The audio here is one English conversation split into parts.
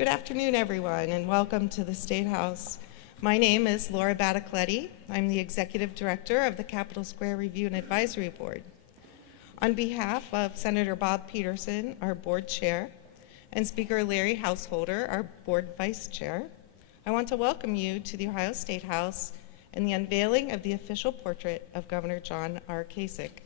Good afternoon, everyone, and welcome to the State House. My name is Laura Batacletti. I'm the Executive Director of the Capitol Square Review and Advisory Board. On behalf of Senator Bob Peterson, our Board Chair, and Speaker Larry Householder, our Board Vice Chair, I want to welcome you to the Ohio State House and the unveiling of the official portrait of Governor John R. Kasich.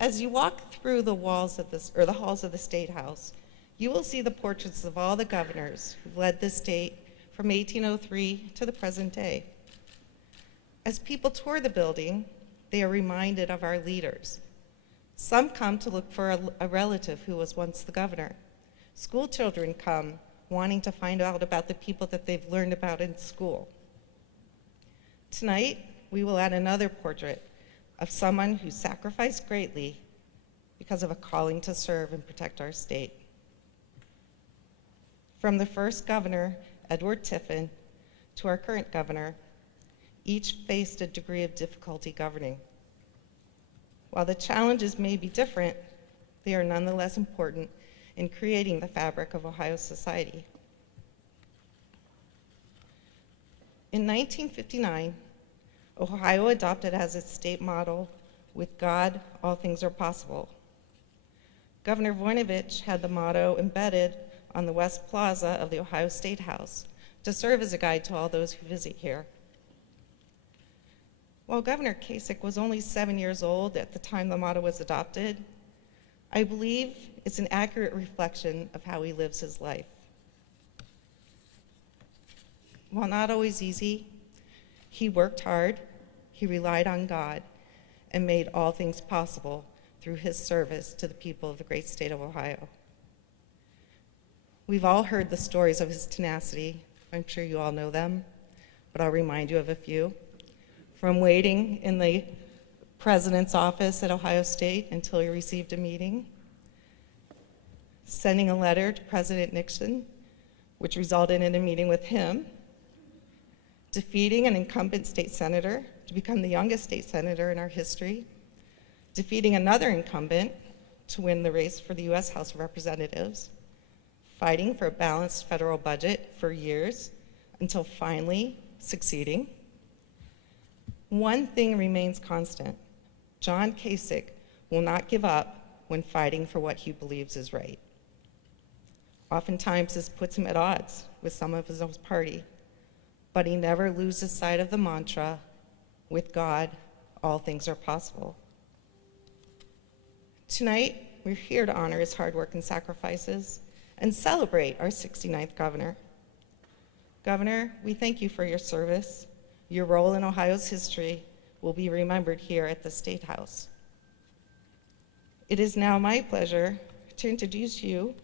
As you walk through the halls of the State House, you will see the portraits of all the governors who've led this state from 1803 to the present day. As people tour the building, they are reminded of our leaders. Some come to look for a relative who was once the governor. School children come wanting to find out about the people that they've learned about in school. Tonight, we will add another portrait of someone who sacrificed greatly because of a calling to serve and protect our state. From the first governor, Edward Tiffin, to our current governor, each faced a degree of difficulty governing. While the challenges may be different, they are nonetheless important in creating the fabric of Ohio society. In 1959, Ohio adopted as its state motto, "With God, all things are possible." Governor Voinovich had the motto embedded on the West Plaza of the Ohio State House to serve as a guide to all those who visit here. While Governor Kasich was only 7 years old at the time the motto was adopted, I believe it's an accurate reflection of how he lives his life. While not always easy, he worked hard, he relied on God, and made all things possible through his service to the people of the great state of Ohio. We've all heard the stories of his tenacity. I'm sure you all know them, but I'll remind you of a few. From waiting in the president's office at Ohio State until he received a meeting, sending a letter to President Nixon, which resulted in a meeting with him, defeating an incumbent state senator to become the youngest state senator in our history, defeating another incumbent to win the race for the U.S. House of Representatives, fighting for a balanced federal budget for years until finally succeeding. One thing remains constant. John Kasich will not give up when fighting for what he believes is right. Oftentimes this puts him at odds with some of his own party, but he never loses sight of the mantra, "With God, all things are possible." Tonight, we're here to honor his hard work and sacrifices and celebrate our 69th governor. Governor, we thank you for your service. Your role in Ohio's history will be remembered here at the State House. It is now my pleasure to introduce you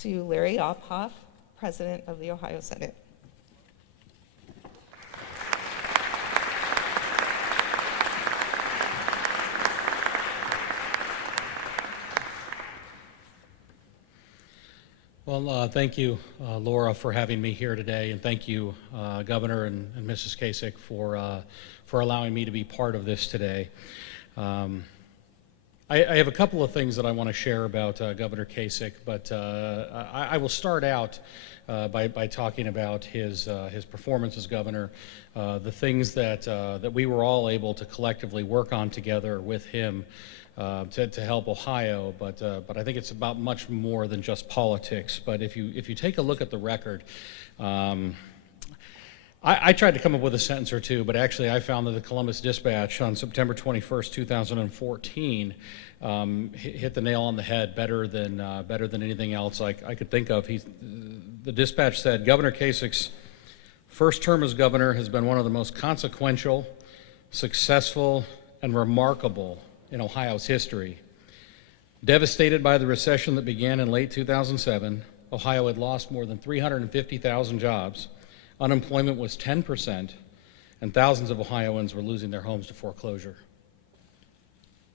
to Larry Ophoff, President of the Ohio Senate. Well, thank you, Laura, for having me here today, and thank you, Governor and Mrs. Kasich, for allowing me to be part of this today. I have a couple of things that I want to share about Governor Kasich, but I will start out by talking about his performance as governor, the things that we were all able to collectively work on together with him to help Ohio, but I think it's about much more than just politics. But if you take a look at the record, I tried to come up with a sentence or two, but actually I found that the Columbus Dispatch on September 21st, 2014, hit the nail on the head better than anything else I could think of. The Dispatch said, "Governor Kasich's first term as governor has been one of the most consequential, successful, and remarkable in Ohio's history. Devastated by the recession that began in late 2007, Ohio had lost more than 350,000 jobs. Unemployment was 10%, and thousands of Ohioans were losing their homes to foreclosure.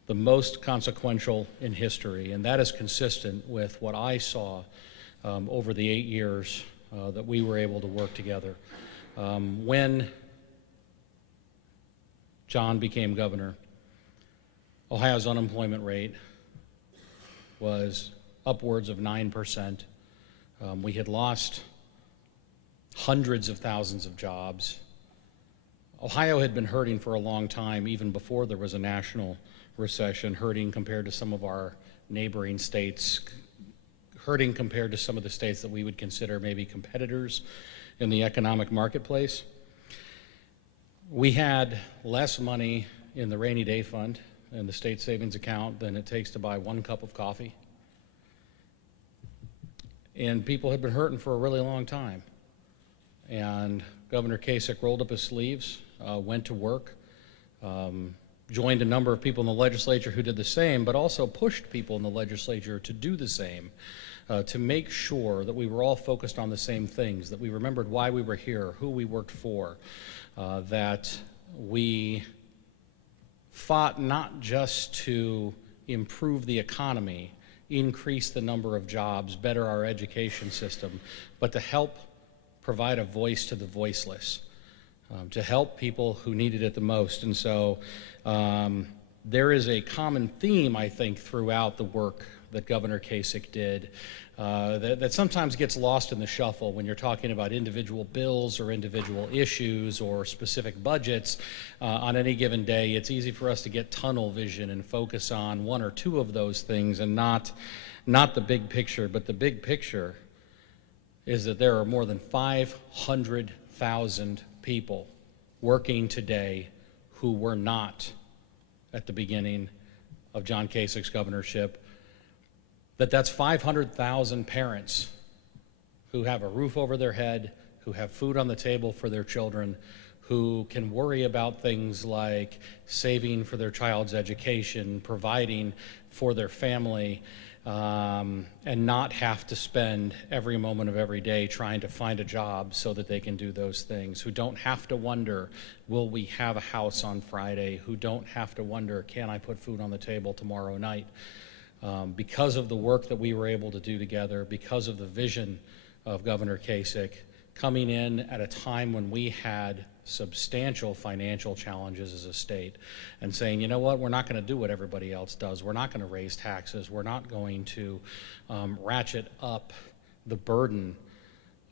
The most consequential in history, and that is consistent with what I saw over the 8 years that we were able to work together. When John became governor, Ohio's unemployment rate was upwards of 9%. We had lost hundreds of thousands of jobs. Ohio had been hurting for a long time, even before there was a national recession, hurting compared to some of our neighboring states, hurting compared to some of the states that we would consider maybe competitors in the economic marketplace. We had less money in the rainy day fund and the state savings account than it takes to buy one cup of coffee. And people had been hurting for a really long time. And Governor Kasich rolled up his sleeves, went to work, joined a number of people in the legislature who did the same, but also pushed people in the legislature to do the same, to make sure that we were all focused on the same things, that we remembered why we were here, who we worked for, that we fought not just to improve the economy, increase the number of jobs, better our education system, but to help provide a voice to the voiceless, to help people who needed it the most. And so there is a common theme, I think, throughout the work that Governor Kasich did that sometimes gets lost in the shuffle when you're talking about individual bills or individual issues or specific budgets on any given day. It's easy for us to get tunnel vision and focus on one or two of those things and not the big picture. But the big picture is that there are more than 500,000 people working today who were not at the beginning of John Kasich's governorship. That's 500,000 parents who have a roof over their head, who have food on the table for their children, who can worry about things like saving for their child's education, providing for their family, and not have to spend every moment of every day trying to find a job so that they can do those things, who don't have to wonder, will we have a house on Friday, who don't have to wonder, can I put food on the table tomorrow night? Because of the work that we were able to do together, because of the vision of Governor Kasich, coming in at a time when we had substantial financial challenges as a state, and saying, you know what, we're not going to do what everybody else does. We're not going to raise taxes. We're not going to ratchet up the burden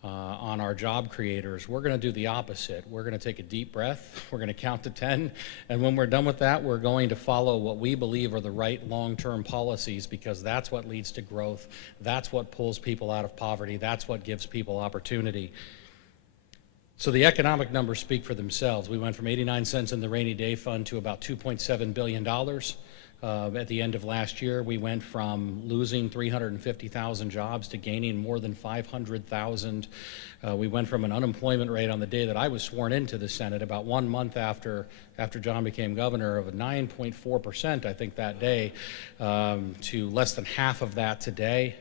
on our job creators. We're going to do the opposite. We're going to take a deep breath. We're going to count to 10. And when we're done with that, we're going to follow what we believe are the right long-term policies, because that's what leads to growth. That's what pulls people out of poverty. That's what gives people opportunity. So the economic numbers speak for themselves. We went from 89 cents in the rainy day fund to about $2.7 billion. At the end of last year, we went from losing 350,000 jobs to gaining more than 500,000. We went from an unemployment rate on the day that I was sworn into the Senate, about 1 month after John became governor, of 9.4%, I think, that day, to less than half of that today.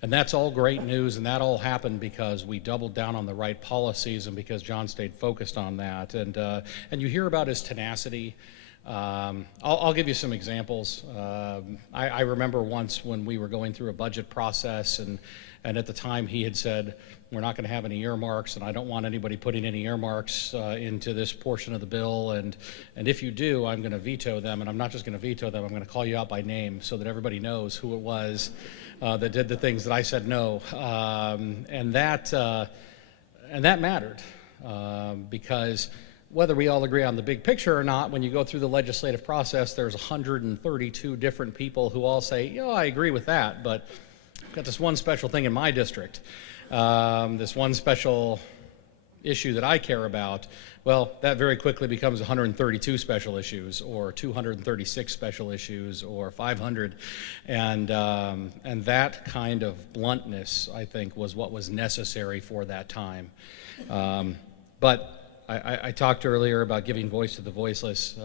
And that's all great news, and that all happened because we doubled down on the right policies and because John stayed focused on that. And you hear about his tenacity. I'll give you some examples. I remember once when we were going through a budget process, and at the time he had said, we're not going to have any earmarks, and I don't want anybody putting any earmarks into this portion of the bill, and if you do, I'm going to veto them, and I'm not just going to veto them, I'm going to call you out by name so that everybody knows who it was that did the things that I said no. And that mattered, because whether we all agree on the big picture or not, when you go through the legislative process, there's 132 different people who all say, yeah, I agree with that, but I've got this one special thing in my district, this one special issue that I care about. Well, that very quickly becomes 132 special issues, or 236 special issues, or 500, and that kind of bluntness, I think, was what was necessary for that time. But I talked earlier about giving voice to the voiceless.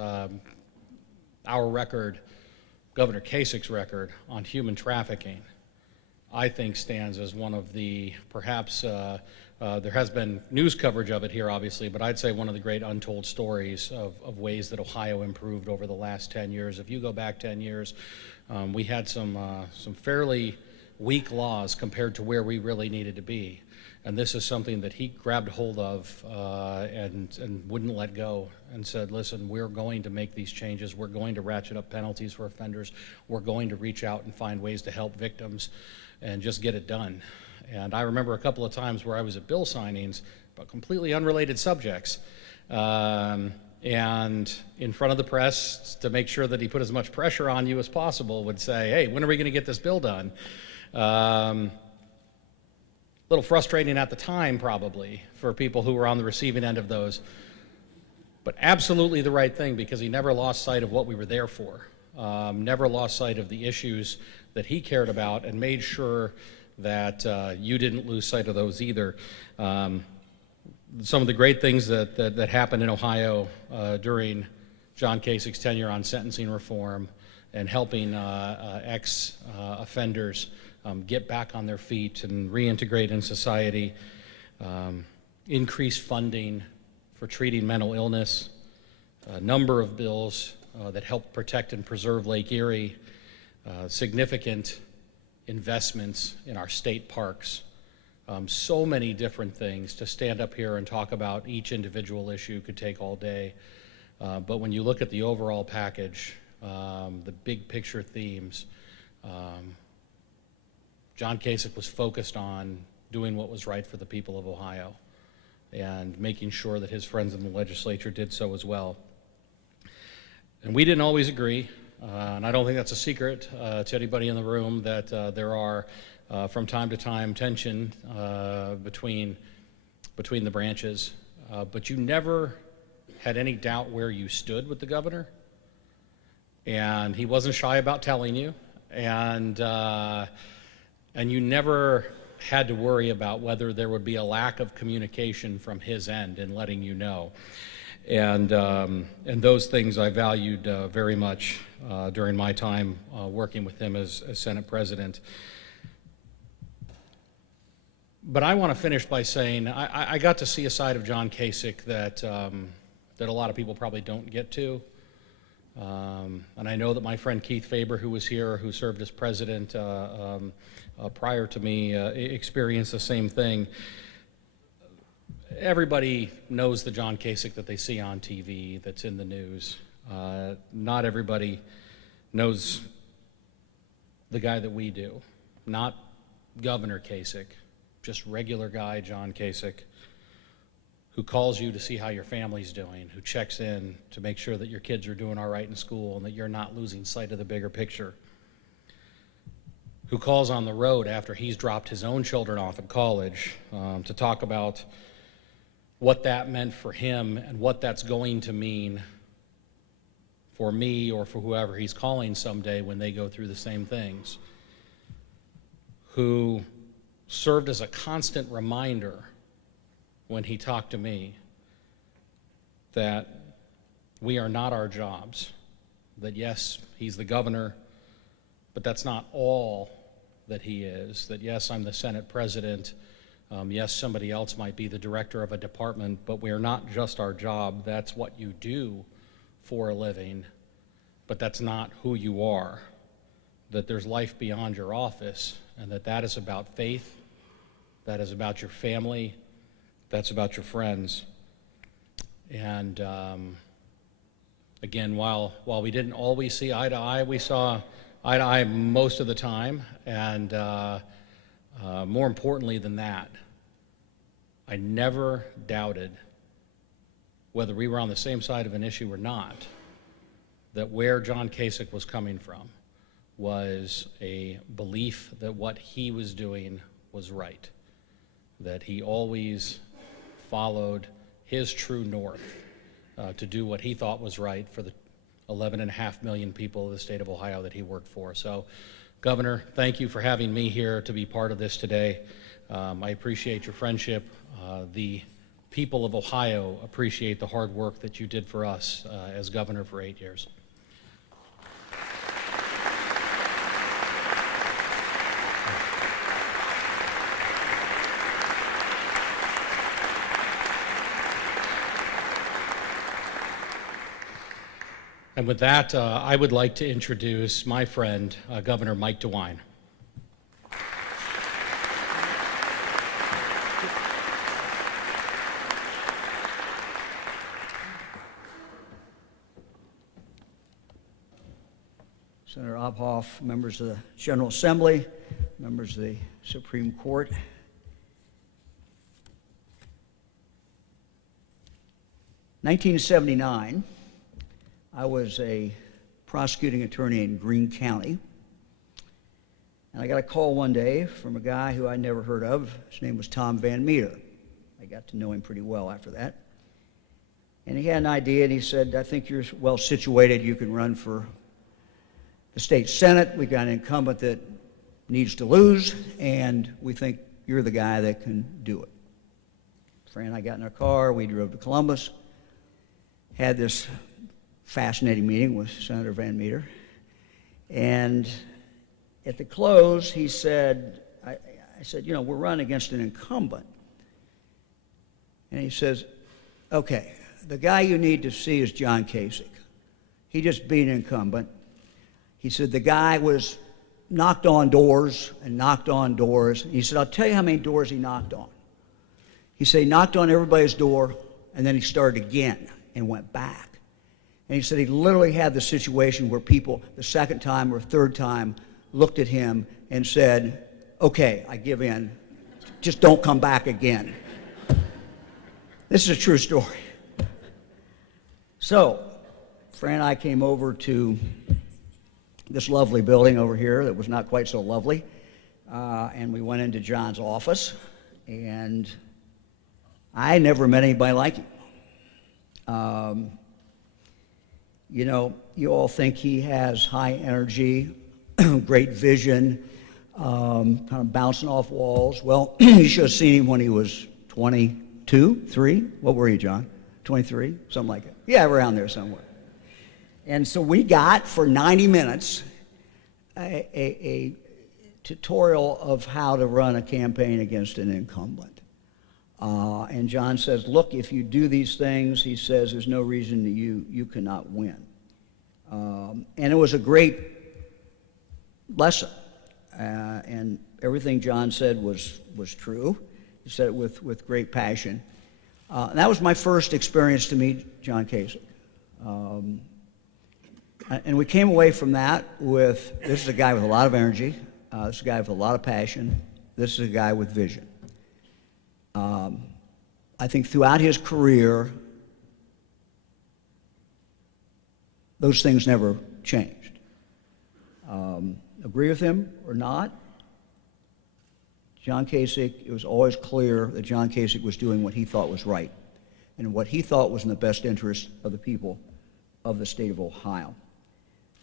Our record, Governor Kasich's record on human trafficking, I think stands as one of the, perhaps, there has been news coverage of it here, obviously, but I'd say one of the great untold stories of ways that Ohio improved over the last 10 years. If you go back 10 years, we had some fairly weak laws compared to where we really needed to be. And this is something that he grabbed hold of and wouldn't let go, and said, listen, we're going to make these changes. We're going to ratchet up penalties for offenders. We're going to reach out and find ways to help victims and just get it done. And I remember a couple of times where I was at bill signings about completely unrelated subjects. And in front of the press, to make sure that he put as much pressure on you as possible, would say, hey, when are we going to get this bill done? A little frustrating at the time, probably, for people who were on the receiving end of those. But absolutely the right thing, because he never lost sight of what we were there for. Never lost sight of the issues that he cared about, and made sure that you didn't lose sight of those either. Some of the great things that happened in Ohio during John Kasich's tenure on sentencing reform and helping ex-offenders get back on their feet and reintegrate in society, increased funding for treating mental illness, a number of bills that helped protect and preserve Lake Erie, significant investments in our state parks. So many different things. To stand up here and talk about each individual issue could take all day. But when you look at the overall package, the big picture themes, John Kasich was focused on doing what was right for the people of Ohio and making sure that his friends in the legislature did so as well. And we didn't always agree, and I don't think that's a secret to anybody in the room, that there are from time to time tension between the branches, but you never had any doubt where you stood with the governor, and he wasn't shy about telling you, and you never had to worry about whether there would be a lack of communication from his end in letting you know. And those things I valued very much during my time working with him as Senate President. But I want to finish by saying I got to see a side of John Kasich that a lot of people probably don't get to. And I know that my friend Keith Faber, who was here, who served as president prior to me, experienced the same thing. Everybody knows the John Kasich that they see on TV, that's in the news. Not everybody knows the guy that we do. Not Governor Kasich, just regular guy John Kasich, who calls you to see how your family's doing, who checks in to make sure that your kids are doing all right in school and that you're not losing sight of the bigger picture, who calls on the road after he's dropped his own children off at college to talk about what that meant for him and what that's going to mean for me or for whoever he's calling someday when they go through the same things, who served as a constant reminder when he talked to me that we are not our jobs, that yes, he's the governor, but that's not all that he is, that yes, I'm the Senate President, yes, somebody else might be the director of a department, but we're not just our job. That's what you do for a living, but that's not who you are, that there's life beyond your office, and that is about faith, that is about your family, that's about your friends. And again, while we didn't always see eye to eye, we saw eye to eye most of the time, and more importantly than that, I never doubted, whether we were on the same side of an issue or not, that where John Kasich was coming from was a belief that what he was doing was right, that he always followed his true north to do what he thought was right for the 11.5 million people of the state of Ohio that he worked for. So, Governor, thank you for having me here to be part of this today. I appreciate your friendship. The people of Ohio appreciate the hard work that you did for us as governor for 8 years. And with that, I would like to introduce my friend, Governor Mike DeWine. Senator Obhoff, members of the General Assembly, members of the Supreme Court. In 1979, I was a prosecuting attorney in Greene County, and I got a call one day from a guy who I never heard of. His name was Tom Van Meter. I got to know him pretty well after that. And he had an idea, and he said, I think you're well situated. You can run for the state Senate. We got an incumbent that needs to lose, and we think you're the guy that can do it. Fran and I got in our car. We drove to Columbus, had this fascinating meeting with Senator Van Meter. And at the close, he said, I said, you know, we're running against an incumbent. And he says, okay, the guy you need to see is John Kasich. He just beat an incumbent. He said the guy was knocked on doors and knocked on doors. He said, I'll tell you how many doors he knocked on. He said he knocked on everybody's door, and then he started again and went back. And he said he literally had the situation where people, the second time or third time, looked at him and said, okay, I give in. Just don't come back again. This is a true story. So, Fran and I came over to this lovely building over here that was not quite so lovely, and we went into John's office, and I never met anybody like him. You know, you all think he has high energy, great vision, kind of bouncing off walls. Well, you should have seen him when he was 22, 3. What were you, John? 23, something like it. Yeah, around there somewhere. And so we got, for 90 minutes, a tutorial of how to run a campaign against an incumbent. And John says, look, if you do these things, he says, there's no reason that you cannot win. And it was a great lesson. And everything John said was true. He said it with great passion. And that was my first experience to meet John Kasich. And we came away from that with, this is a guy with a lot of energy, this is a guy with a lot of passion, this is a guy with vision. I think throughout his career, those things never changed. Agree with him or not, John Kasich, it was always clear that John Kasich was doing what he thought was right and what he thought was in the best interest of the people of the state of Ohio.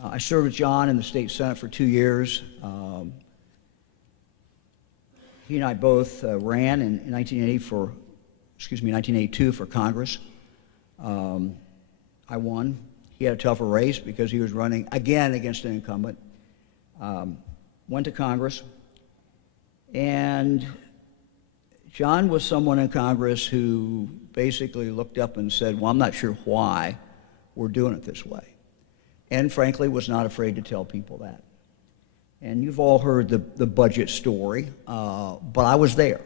I served with John in the state Senate for 2 years. He and I both ran in 1982 for Congress. I won. He had a tougher race because he was running again against an incumbent. Went to Congress. And John was someone in Congress who basically looked up and said, well, I'm not sure why we're doing it this way. And frankly, was not afraid to tell people that. And you've all heard the budget story, but I was there.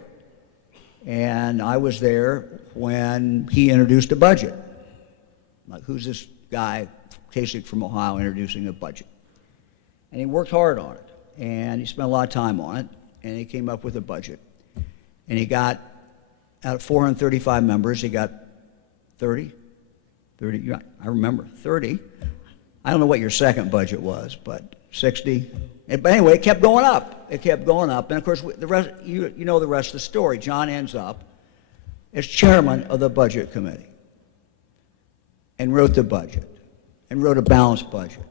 And I was there when he introduced a budget. Like, who's this guy, Kasich from Ohio, introducing a budget? And he worked hard on it, and he spent a lot of time on it, and he came up with a budget. And he got, out of 435 members, he got 30, I remember, 30. I don't know what your second budget was, but 60. But anyway, it kept going up. It kept going up. And of course, the rest, you know the rest of the story. John ends up as chairman of the budget committee and wrote the budget and wrote a balanced budget.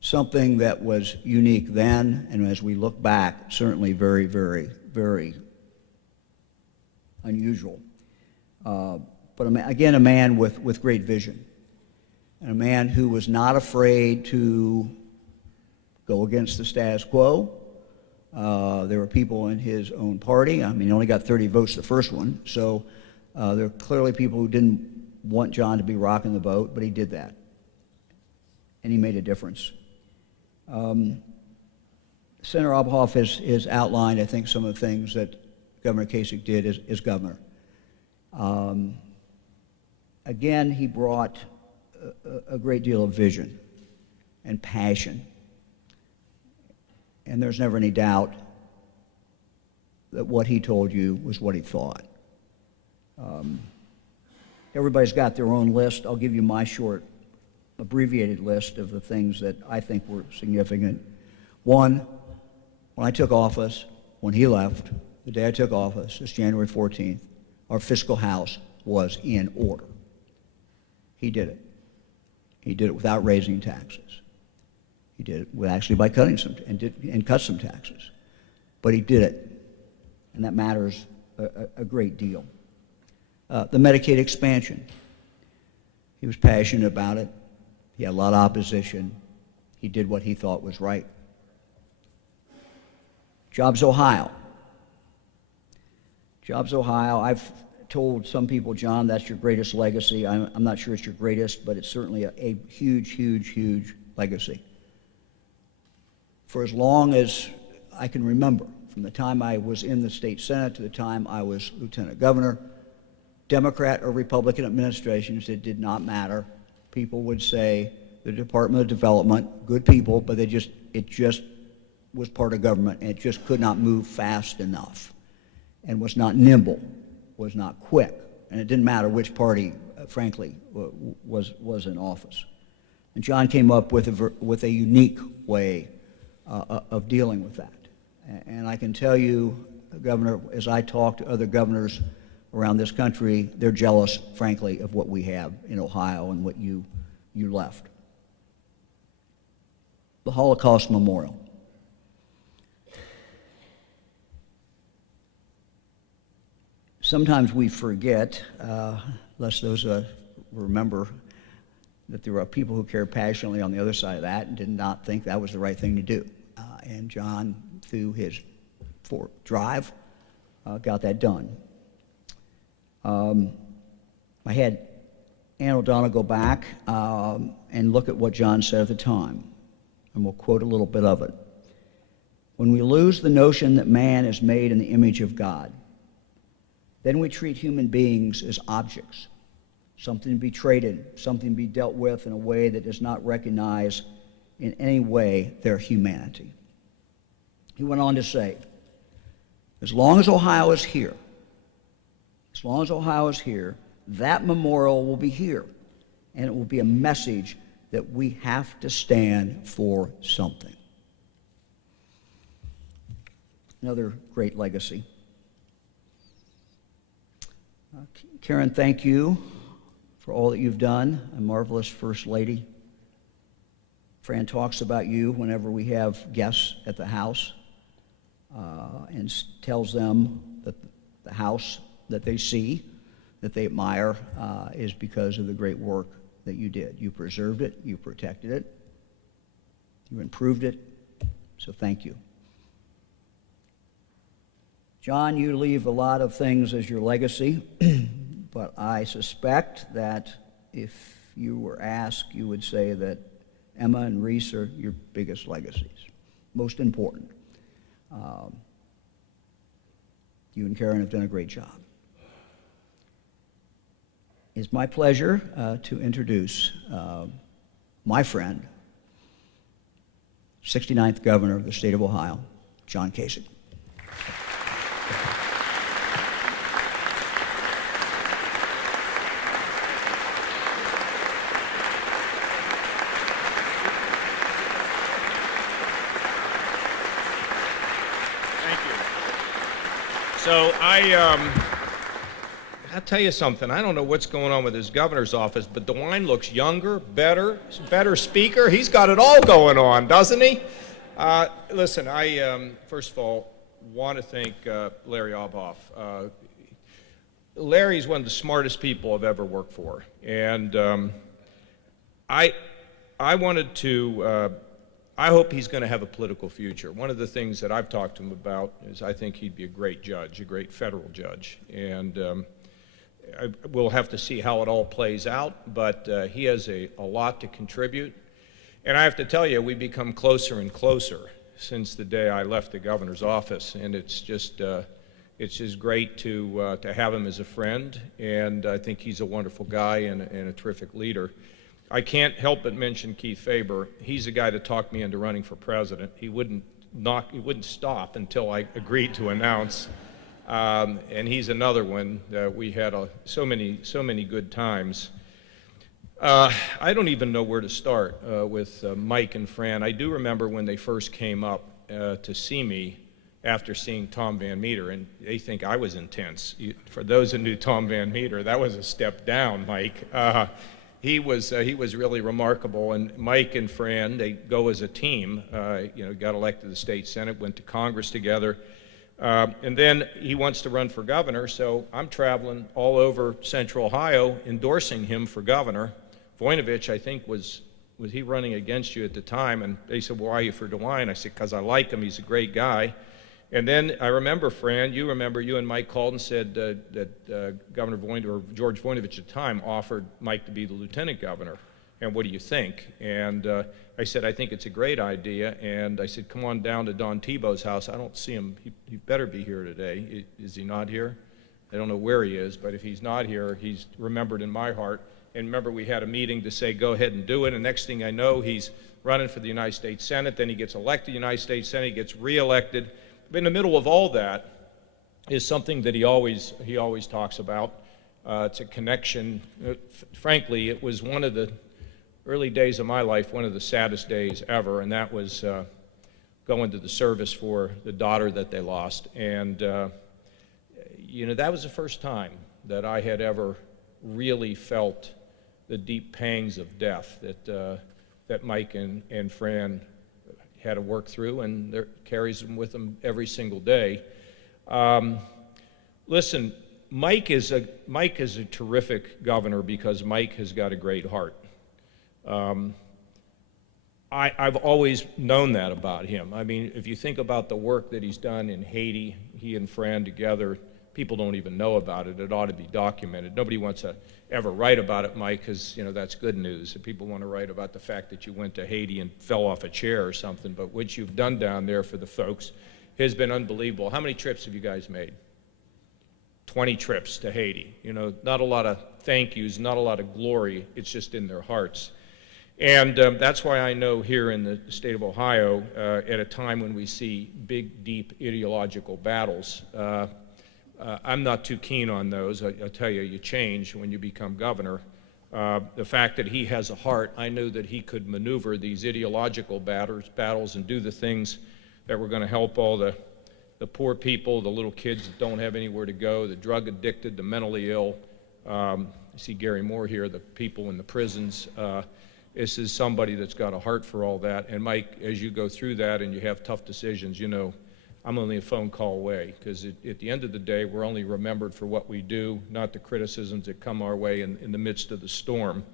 Something that was unique then, and as we look back, certainly very, very, very unusual. But again, a man with great vision, and a man who was not afraid to go against the status quo. There were people in his own party. I mean, he only got 30 votes the first one, so there are clearly people who didn't want John to be rocking the boat, but he did that, and he made a difference. Senator Obhoff has outlined, I think, some of the things that Governor Kasich did as governor. Again, he brought a great deal of vision. and passion. And there's never any doubt that what he told you was what he thought. Everybody's got their own list. I'll give you my short, abbreviated list of the things that I think were significant. One, when I took office, when he left, the day I took office, it's January 14th, our fiscal house was in order. He did it. He did it without raising taxes. He did it actually by cutting some, and cut some taxes. But he did it, and that matters a great deal. The Medicaid expansion. He was passionate about it. He had a lot of opposition. He did what he thought was right. Jobs Ohio. Jobs Ohio, I've told some people, John, that's your greatest legacy. I'm not sure it's your greatest, but it's certainly a huge, huge, huge legacy. For as long as I can remember, from the time I was in the state senate to the time I was lieutenant governor, Democrat or Republican administrations, it did not matter. People would say the Department of Development, good people, but it just was part of government, and it just could not move fast enough, and was not nimble, was not quick, and it didn't matter which party, frankly, was in office. And John came up with a unique way of dealing with that. And I can tell you, Governor, as I talk to other governors around this country, they're jealous, frankly, of what we have in Ohio and what you left. The Holocaust Memorial. Sometimes we forget, lest those remember, that there are people who cared passionately on the other side of that and did not think that was the right thing to do. And John, through his drive, got that done. I had Ann O'Donnell go back and look at what John said at the time, and we'll quote a little bit of it. When we lose the notion that man is made in the image of God, then we treat human beings as objects, something to be traded, something to be dealt with in a way that does not recognize in any way their humanity. He went on to say, as long as Ohio is here, as long as Ohio is here, that memorial will be here, and it will be a message that we have to stand for something. Another great legacy. Karen, thank you for all that you've done, a marvelous First Lady. Fran talks about you whenever we have guests at the house and tells them that the house that they see, that they admire, is because of the great work that you did. You preserved it, you protected it, you improved it, so thank you. John, you leave a lot of things as your legacy, but I suspect that if you were asked, you would say that Emma and Reese are your biggest legacies, most important. You and Karen have done a great job. It's my pleasure to introduce my friend, 69th Governor of the state of Ohio, John Kasich. So I'll tell you something. I don't know what's going on with his governor's office, but DeWine looks younger, better speaker. He's got it all going on, doesn't he? Listen, I first of all want to thank Larry Obhoff. Larry's one of the smartest people I've ever worked for, and I wanted to. I hope he's going to have a political future. One of the things that I've talked to him about is I think he'd be a great judge, a great federal judge. And we'll have to see how it all plays out, but he has a lot to contribute. And I have to tell you, we've become closer and closer since the day I left the governor's office. And it's just great to have him as a friend. And I think he's a wonderful guy and a terrific leader. I can't help but mention Keith Faber. He's the guy that talked me into running for president. He wouldn't stop until I agreed to announce. And he's another one that we had so many good times. I don't even know where to start with Mike and Fran. I do remember when they first came up to see me after seeing Tom Van Meter, and they think I was intense. For those who knew Tom Van Meter, that was a step down, Mike. He was really remarkable, and Mike and Fran, they go as a team. Got elected to the state senate, went to Congress together, and then he wants to run for governor. So I'm traveling all over Central Ohio, endorsing him for governor. Voinovich, I think, was he running against you at the time? And they said, "Well, why are you for DeWine?" I said, "Because I like him. He's a great guy." And then I remember, Fran, you and Mike called and said that Governor George Voinovich at the time offered Mike to be the lieutenant governor. And what do you think? And I said, "I think it's a great idea." And I said, "Come on down to Don Tebow's house." I don't see him. He better be here today. Is he not here? I don't know where he is, but if he's not here, he's remembered in my heart. And remember, we had a meeting to say, go ahead and do it. And next thing I know, he's running for the United States Senate. Then he gets elected to the United States Senate. He gets reelected. But in the middle of all that is something that he always talks about. It's a connection. Frankly, it was one of the early days of my life, one of the saddest days ever, and that was going to the service for the daughter that they lost. And, that was the first time that I had ever really felt the deep pangs of death that Mike and Fran had to work through, and carries them with them every single day. Listen, Mike is a terrific governor because Mike has got a great heart. I've always known that about him. I mean, if you think about the work that he's done in Haiti, he and Fran together, people don't even know about it. It ought to be documented. Nobody wants to ever write about it, Mike, because that's good news. If people want to write about the fact that you went to Haiti and fell off a chair or something, but what you've done down there for the folks has been unbelievable. How many trips have you guys made? 20 trips to Haiti. Not a lot of thank yous, not a lot of glory. It's just in their hearts. And that's why I know here in the state of Ohio, at a time when we see big, deep ideological battles, I'm not too keen on those. I'll tell you, you change when you become governor. The fact that he has a heart, I knew that he could maneuver these ideological battles and do the things that were going to help all the poor people, the little kids that don't have anywhere to go, the drug addicted, the mentally ill. I see Gary Moore here, the people in the prisons. This is somebody that's got a heart for all that. And Mike, as you go through that and you have tough decisions, I'm only a phone call away, because at the end of the day, we're only remembered for what we do, not the criticisms that come our way in the midst of the storm.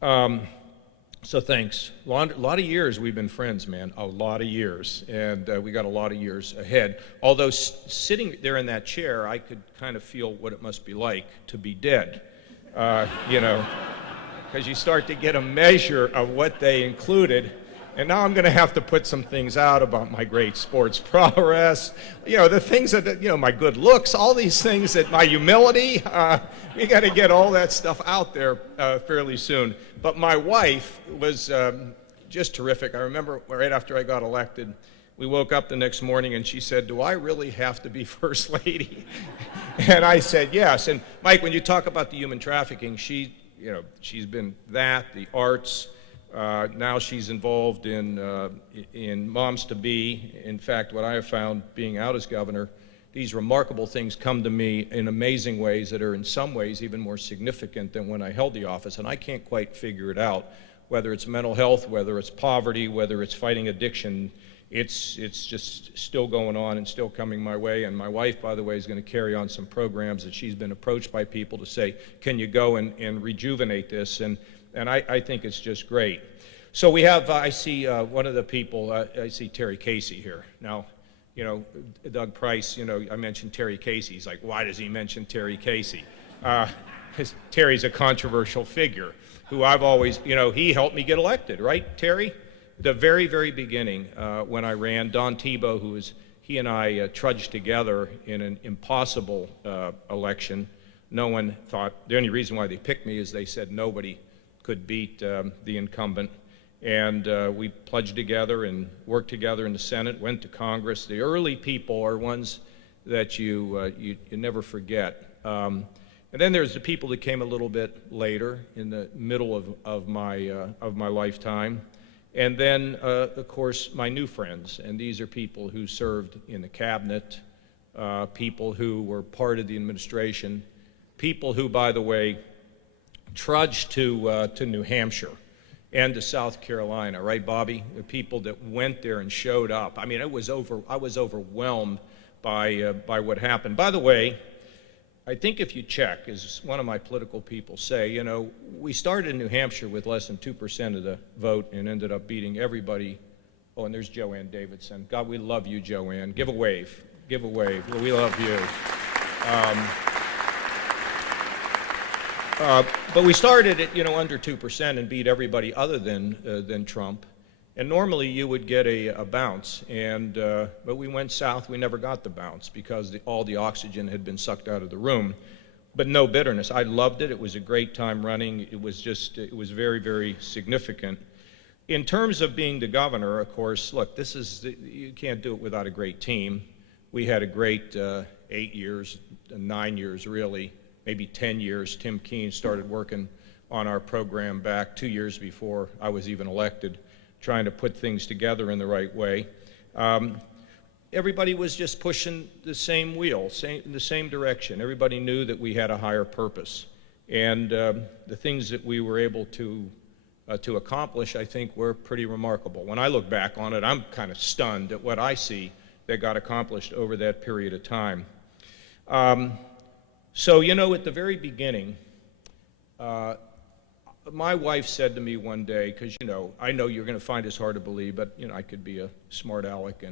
So thanks. A lot of years we've been friends, man, a lot of years, and we got a lot of years ahead. Although sitting there in that chair, I could kind of feel what it must be like to be dead, because you start to get a measure of what they included. And now I'm going to have to put some things out about my great sports prowess, the things that, my good looks, all these things, that my humility. We got to get all that stuff out there fairly soon. But my wife was just terrific. I remember right after I got elected, we woke up the next morning and she said, "Do I really have to be First Lady?" And I said, yes. And Mike, when you talk about the human trafficking, she's been that, the arts. Now she's involved in Moms to Be. In fact, what I have found being out as governor, these remarkable things come to me in amazing ways that are in some ways even more significant than when I held the office, and I can't quite figure it out. Whether it's mental health, whether it's poverty, whether it's fighting addiction, it's just still going on and still coming my way. And my wife, by the way, is going to carry on some programs that she's been approached by people to say, can you go and rejuvenate this? And I think it's just great. So we have, I see one of the people, I see Terry Casey here. Now, Doug Price, I mentioned Terry Casey. He's like, why does he mention Terry Casey? Terry's a controversial figure who I've always, he helped me get elected, right, Terry? The very, very beginning when I ran, Don Tebow, he and I trudged together in an impossible election. No one thought, the only reason why they picked me is they said nobody could beat the incumbent. And we pledged together and worked together in the Senate, went to Congress. The early people are ones that you never forget. And then there's the people that came a little bit later, in the middle of my lifetime. And then, of course, my new friends. And these are people who served in the cabinet, people who were part of the administration, people who, by the way, trudged to New Hampshire and to South Carolina, right, Bobby? The people that went there and showed up. I mean, I was overwhelmed by what happened. By the way, I think if you check, as one of my political people say, you know, we started in New Hampshire with less than 2% of the vote and ended up beating everybody. Oh, and there's Joanne Davidson. God, we love you, Joanne. Give a wave. Give a wave. Well, we love you. But we started at, you know, under 2% and beat everybody other than Trump. And normally you would get a bounce, but we went south. We never got the bounce because all the oxygen had been sucked out of the room. But no bitterness. I loved it. It was a great time running. It was very, very significant. In terms of being the governor, of course, look, you can't do it without a great team. We had a great 8 years, 9 years really, maybe 10 years. Tim Keene started working on our program back 2 years before I was even elected, trying to put things together in the right way. Everybody was just pushing the same wheel, in the same direction. Everybody knew that we had a higher purpose. And the things that we were able to accomplish, I think, were pretty remarkable. When I look back on it, I'm kind of stunned at what I see that got accomplished over that period of time. So, you know, at the very beginning, my wife said to me one day, because, you know, I know you're going to find this hard to believe, but, you know, I could be a smart aleck,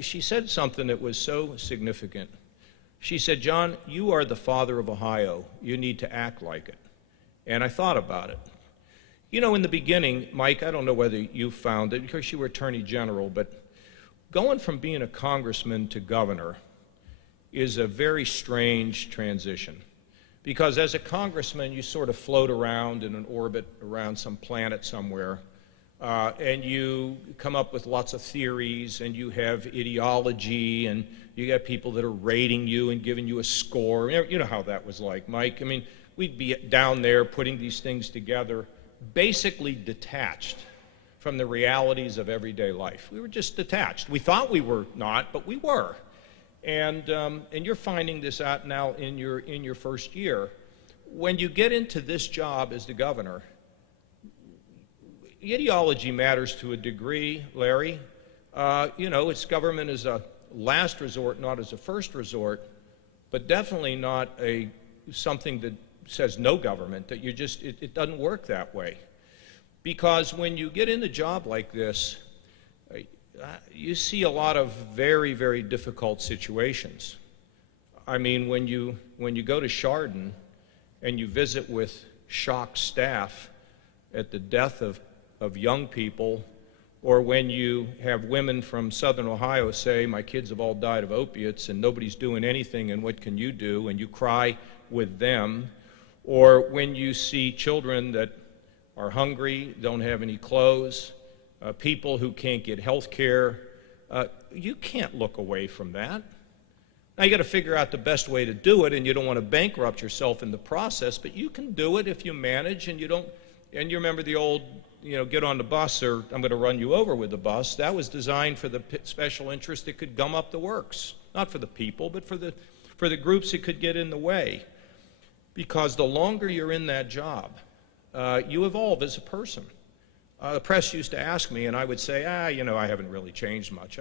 she said something that was so significant. She said, "John, you are the father of Ohio. You need to act like it." And I thought about it. You know, in the beginning, Mike, I don't know whether you found it, because you were Attorney General, but going from being a congressman to governor is a very strange transition. Because as a congressman, you sort of float around in an orbit around some planet somewhere, and you come up with lots of theories, and you have ideology, and you got people that are rating you and giving you a score. You know how that was like, Mike. I mean, we'd be down there putting these things together, basically detached from the realities of everyday life. We were just detached. We thought we were not, but we were. And you're finding this out now in your first year. When you get into this job as the governor, ideology matters to a degree, Larry. You know, it's government as a last resort, not as a first resort, but definitely not something that says no government, that it doesn't work that way. Because when you get in a job like this, you see a lot of very, very difficult situations. I mean, when you go to Chardon and you visit with shocked staff at the death of young people, or when you have women from Southern Ohio say, "My kids have all died of opiates and nobody's doing anything, and what can you do?" and you cry with them, or when you see children that are hungry, don't have any clothes, people who can't get health care, you can't look away from that. Now you got to figure out the best way to do it, and you don't want to bankrupt yourself in the process, but you can do it if you manage, and you remember the old, you know, get on the bus or I'm going to run you over with the bus. That was designed for the special interest that could gum up the works. Not for the people, but for the groups that could get in the way. Because the longer you're in that job, you evolve as a person. The press used to ask me, and I would say, you know, I haven't really changed much.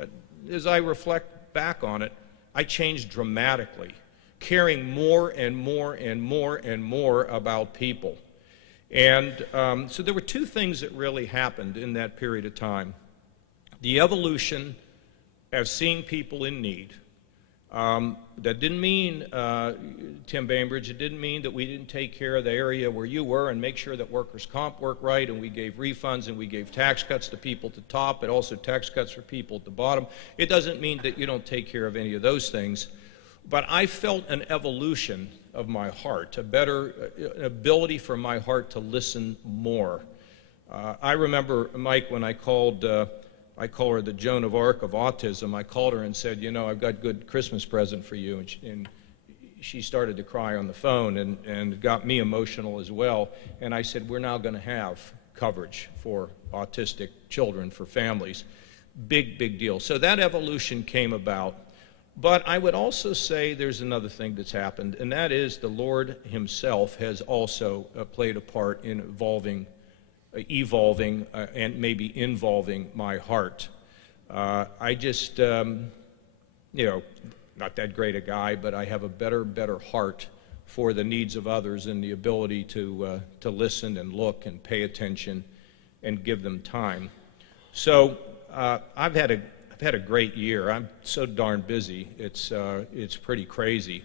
As I reflect back on it, I changed dramatically, caring more and more and more and more about people. And so there were two things that really happened in that period of time. The evolution of seeing people in need. That didn't mean, Tim Bainbridge, it didn't mean that we didn't take care of the area where you were and make sure that workers' comp worked right, and we gave refunds and we gave tax cuts to people at the top, but also tax cuts for people at the bottom. It doesn't mean that you don't take care of any of those things. But I felt an evolution of my heart, a better ability for my heart to listen more. I remember, Mike, when I call her the Joan of Arc of autism. I called her and said, you know, I've got a good Christmas present for you. And she started to cry on the phone and got me emotional as well. And I said, we're now going to have coverage for autistic children, for families. Big, big deal. So that evolution came about. But I would also say there's another thing that's happened, and that is the Lord himself has also played a part in evolving and maybe involving my heart. I just, you know, not that great a guy, but I have a better heart for the needs of others and the ability to listen and look and pay attention and give them time. So I've had a great year. I'm so darn busy. It's pretty crazy.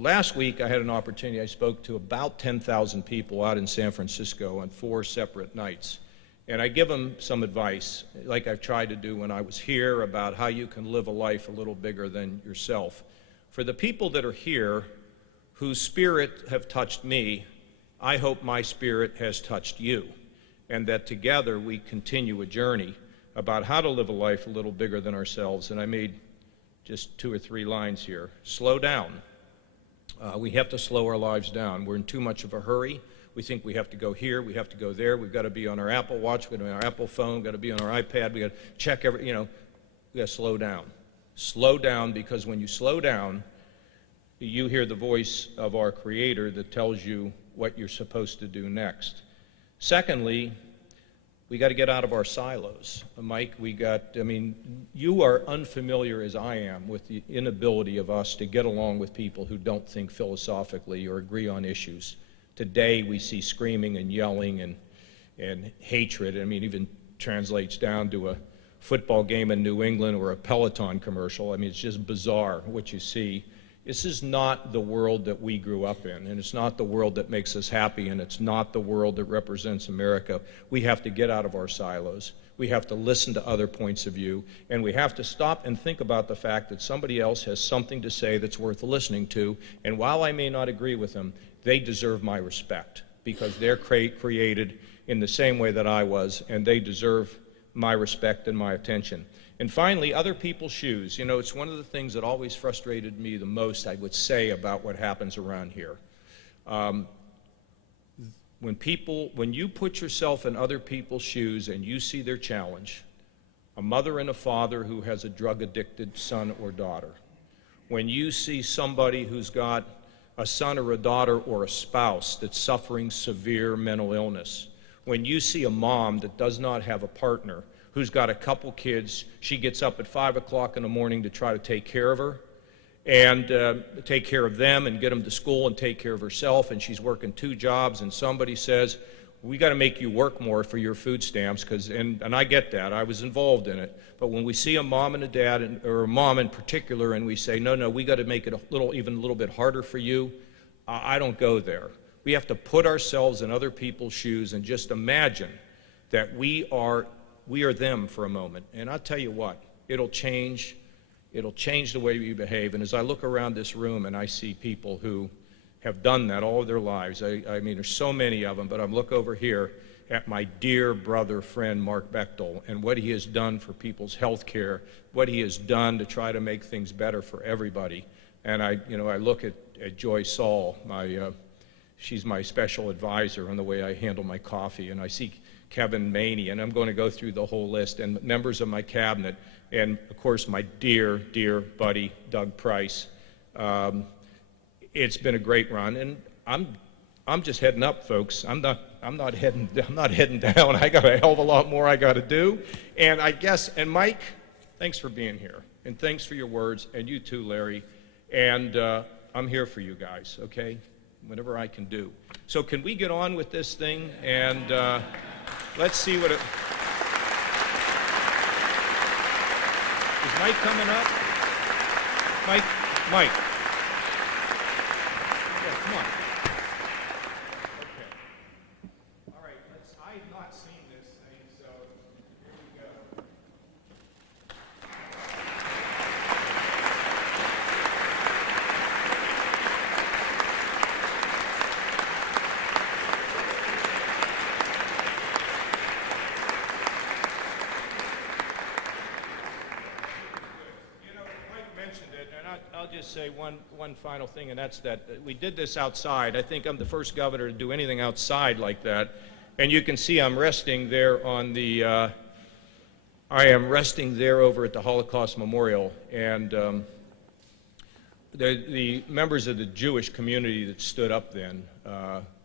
Last week, I had an opportunity. I spoke to about 10,000 people out in San Francisco on 4 separate nights. And I give them some advice, like I've tried to do when I was here, about how you can live a life a little bigger than yourself. For the people that are here whose spirit have touched me, I hope my spirit has touched you, and that together we continue a journey about how to live a life a little bigger than ourselves. And I made just 2 or 3 lines here. Slow down. We have to slow our lives down. We're in too much of a hurry. We think we have to go here, we have to go there. We've got to be on our Apple Watch, we've got to be on our Apple phone, we've got to be on our iPad, we've got to check every, you know, we've got to slow down. Slow down, because when you slow down, you hear the voice of our Creator that tells you what you're supposed to do next. Secondly, we got to get out of our silos. Mike, you are unfamiliar as I am with the inability of us to get along with people who don't think philosophically or agree on issues. Today we see screaming and yelling and hatred. I mean, even translates down to a football game in New England or a Peloton commercial. I mean, it's just bizarre what you see. This is not the world that we grew up in, and it's not the world that makes us happy, and it's not the world that represents America. We have to get out of our silos. We have to listen to other points of view, and we have to stop and think about the fact that somebody else has something to say that's worth listening to, and while I may not agree with them, they deserve my respect, because they're created in the same way that I was, and they deserve my respect and my attention. And finally, other people's shoes. You know, it's one of the things that always frustrated me the most, I would say, about what happens around here. When you put yourself in other people's shoes and you see their challenge, a mother and a father who has a drug-addicted son or daughter, when you see somebody who's got a son or a daughter or a spouse that's suffering severe mental illness, when you see a mom that does not have a partner, who's got a couple kids, she gets up at 5 o'clock in the morning to try to take care of her and take care of them and get them to school and take care of herself, and she's working 2 jobs, and somebody says, we got to make you work more for your food stamps, and I get that, I was involved in it, but when we see a mom and a dad, or a mom in particular, and we say, no, we got to make it even a little bit harder for you, I don't go there. We have to put ourselves in other people's shoes and just imagine that we are them for a moment. And I'll tell you what, it'll change the way we behave. And as I look around this room and I see people who have done that all of their lives, I mean, there's so many of them, but I'm look over here at my dear brother, friend, Mark Bechtel, and what he has done for people's health care, what he has done to try to make things better for everybody. And I look at Joy Saul, she's my special advisor on the way I handle my coffee, and I see Kevin Maney, and I'm going to go through the whole list, and members of my cabinet, and of course my dear, dear buddy, Doug Price. It's been a great run, and I'm just heading up, folks. I'm not heading down. I got a hell of a lot more I got to do, and I guess, and Mike, thanks for being here, and thanks for your words, and you too, Larry, and I'm here for you guys, okay? Whatever I can do. So can we get on with this thing, and let's see what it... Is Mike coming up? Mike. Yeah, come on. Okay. All right, I've not seen this thing, so here we go. I'll just say one final thing, and that's that we did this outside. I think I'm the first governor to do anything outside like that. And you can see I'm resting there on the, I am resting there over at the Holocaust Memorial. And the members of the Jewish community that stood up then,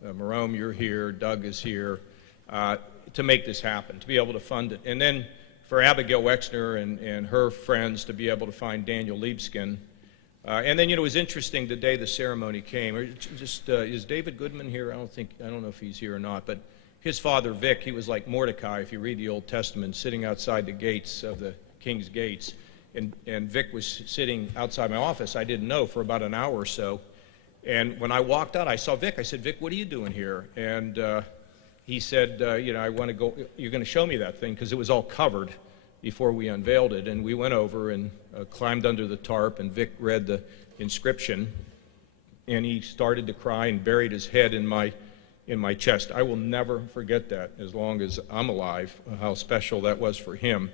Marome, you're here, Doug is here, to make this happen, to be able to fund it. And then for Abigail Wexner and her friends to be able to find Daniel Libeskind. And then, you know, it was interesting the day the ceremony came. Is David Goodman here? I don't know if he's here or not, but his father, Vic, he was like Mordecai, if you read the Old Testament, sitting outside the gates of the king's gates. And Vic was sitting outside my office, I didn't know, for about an hour or so. And when I walked out, I saw Vic. I said, Vic, what are you doing here? And he said, you know, I want to go, you're going to show me that thing, because it was all covered before we unveiled it. And we went over and climbed under the tarp, and Vic read the inscription. And he started to cry and buried his head in my chest. I will never forget that as long as I'm alive, how special that was for him.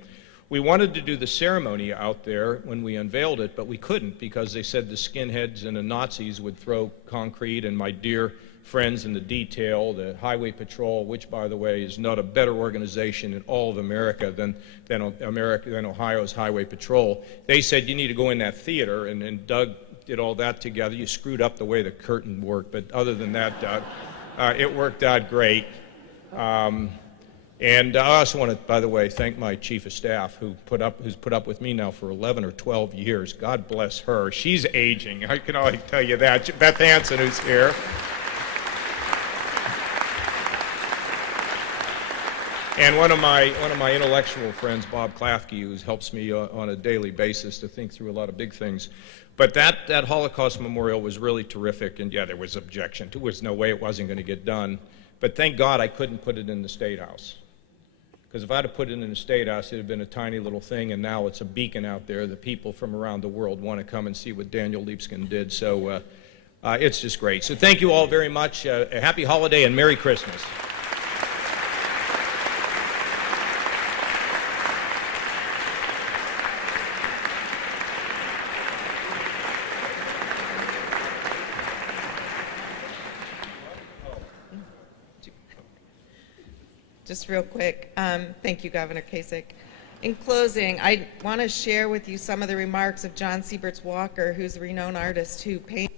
We wanted to do the ceremony out there when we unveiled it, but we couldn't because they said the skinheads and the Nazis would throw concrete, and my dear friends in the detail, the Highway Patrol, which, by the way, is not a better organization in all of America than Ohio's Highway Patrol. They said, you need to go in that theater, and Doug did all that together. You screwed up the way the curtain worked, but other than that, Doug, it worked out great. And I also want to, by the way, thank my chief of staff who's put up with me now for 11 or 12 years. God bless her. She's aging. I can only tell you that. Beth Hansen, who's here. And one of my intellectual friends, Bob Klafke, who helps me on a daily basis to think through a lot of big things. But that Holocaust Memorial was really terrific, and yeah, there was objection. There was no way it wasn't going to get done. But thank God I couldn't put it in the State House. Because if I'd have put it in the State House, it would have been a tiny little thing, and now it's a beacon out there that people from around the world want to come and see what Daniel Libeskind did. So it's just great. So thank you all very much. A happy holiday and Merry Christmas. Just real quick, thank you, Governor Kasich. In closing, I want to share with you some of the remarks of John Sieberts Walker, who's a renowned artist who painted